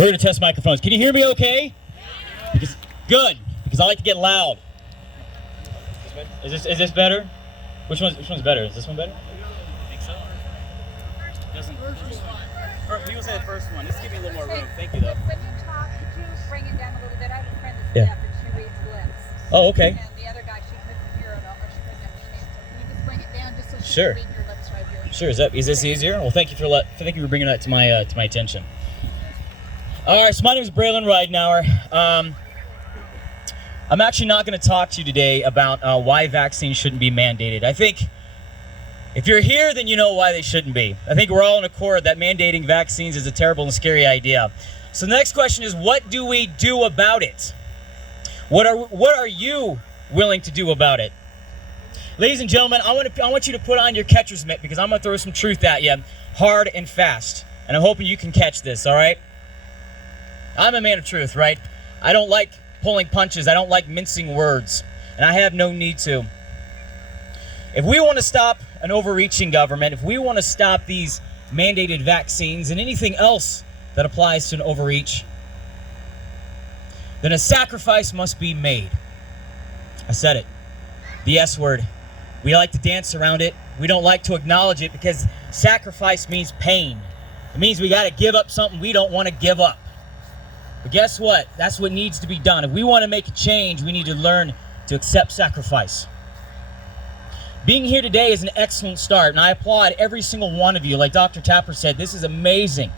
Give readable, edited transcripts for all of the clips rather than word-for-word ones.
We're going to test microphones. Can you hear me okay? Good, because I like to get loud. Is this better? Which one's better? Is this one better? I think so. People say the first one. This gives me a little more room. Thank you, though. When you talk, could you bring it down a little bit? I have a friend that's deaf and she reads lips. Oh, okay. And the other guy, she couldn't hear it or she couldn't understand. So can you just bring it down just so she Sure. can read your lips right here? Sure. Is this easier? Well, thank you for bringing that to my attention. All right. So my name is Breland Ridenour. I'm actually not going to talk to you today about why vaccines shouldn't be mandated. I think if you're here, then you know why they shouldn't be. I think we're all in accord that mandating vaccines is a terrible and scary idea. So the next question is, what do we do about it? What are you willing to do about it? Ladies and gentlemen, I want you to put on your catcher's mitt because I'm going to throw some truth at you hard and fast. And I'm hoping you can catch this, all right? I'm a man of truth, right? I don't like pulling punches. I don't like mincing words. And I have no need to. If we want to stop an overreaching government, if we want to stop these mandated vaccines and anything else that applies to an overreach, then a sacrifice must be made. I said it. The S word. We like to dance around it. We don't like to acknowledge it because sacrifice means pain. It means we got to give up something we don't want to give up. But guess what? That's what needs to be done. If we want to make a change, we need to learn to accept sacrifice. Being here today is an excellent start, and I applaud every single one of you. Like Dr. Tapper said, this is amazing.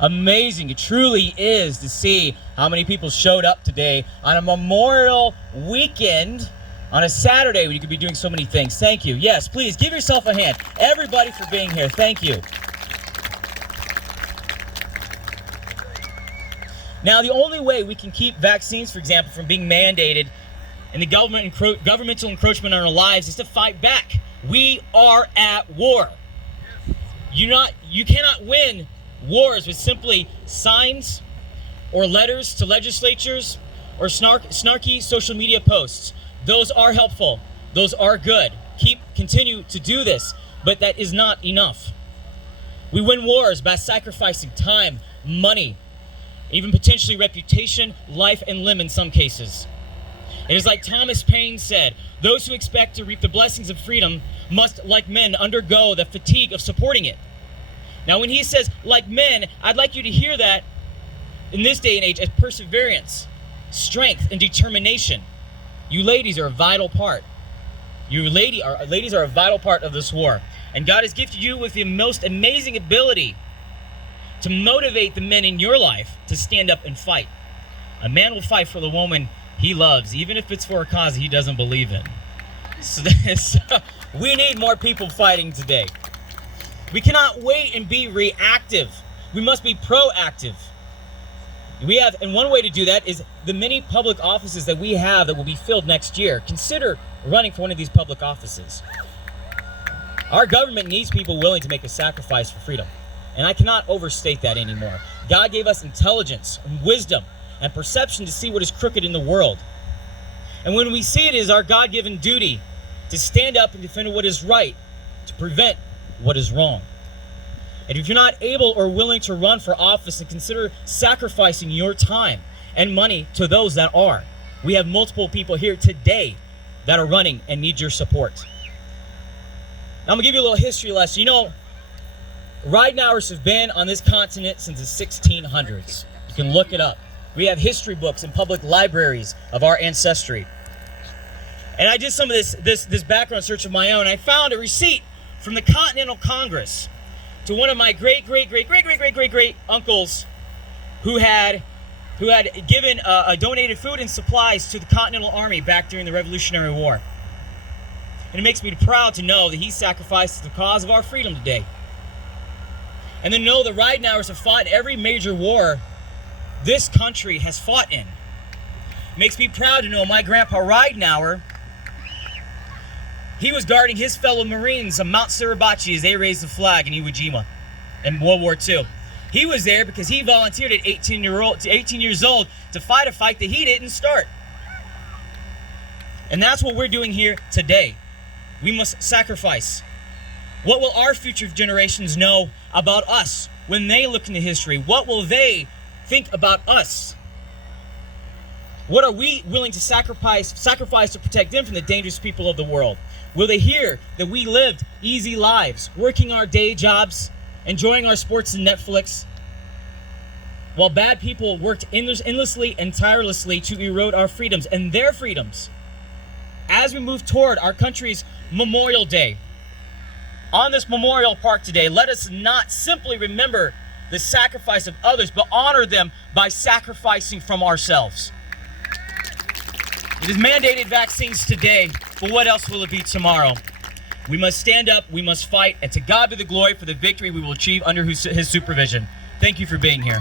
Amazing. It truly is to see how many people showed up today on a Memorial weekend, on a Saturday when you could be doing so many things. Thank you. Yes, please give yourself a hand. Everybody for being here. Thank you. Now, the only way we can keep vaccines, for example, from being mandated and the governmental encroachment on our lives is to fight back. We are at war. You cannot win wars with simply signs or letters to legislatures or snarky social media posts. Those are helpful. Those are good. Continue to do this, but that is not enough. We win wars by sacrificing time, money, even potentially reputation, life, and limb in some cases. It is like Thomas Paine said, those who expect to reap the blessings of freedom must, like men, undergo the fatigue of supporting it. Now, when he says, like men, I'd like you to hear that in this day and age as perseverance, strength, and determination. You ladies are a vital part. Ladies are a vital part of this war. And God has gifted you with the most amazing ability to motivate the men in your life to stand up and fight. A man will fight for the woman he loves, even if it's for a cause he doesn't believe in. So we need more people fighting today. We cannot wait and be reactive. We must be proactive. And one way to do that is the many public offices that we have that will be filled next year. Consider running for one of these public offices. Our government needs people willing to make a sacrifice for freedom. And I cannot overstate that anymore. God gave us intelligence and wisdom and perception to see what is crooked in the world. And when we see it as our God-given duty to stand up and defend what is right, to prevent what is wrong. And if you're not able or willing to run for office, then consider sacrificing your time and money to those that are. We have multiple people here today that are running and need your support. Now, I'm going to give you a little history lesson. You know, Ridenours have been on this continent since the 1600s. You can look it up. We have history books in public libraries of our ancestry. And I did some of this background search of my own. I found a receipt from the Continental Congress to one of my great uncles who had given donated food and supplies to the Continental Army back during the Revolutionary War. And it makes me proud to know that he sacrificed the cause of our freedom today. And then know the Ridenours have fought in every major war this country has fought in. It makes me proud to know my grandpa Ridenour, he was guarding his fellow Marines on Mount Suribachi as they raised the flag in Iwo Jima in World War II. He was there because he volunteered at 18 years old to fight a fight that he didn't start. And that's what we're doing here today. We must sacrifice. What will our future generations know about us when they look into history? What will they think about us? What are we willing to sacrifice to protect them from the dangerous people of the world? Will they hear that we lived easy lives, working our day jobs, enjoying our sports and Netflix, while bad people worked endlessly and tirelessly to erode our freedoms and their freedoms? As we move toward our country's Memorial Day, on this Memorial Park today, let us not simply remember the sacrifice of others, but honor them by sacrificing from ourselves. It is mandated vaccines today, but what else will it be tomorrow? We must stand up, we must fight, and to God be the glory for the victory we will achieve under his supervision. Thank you for being here.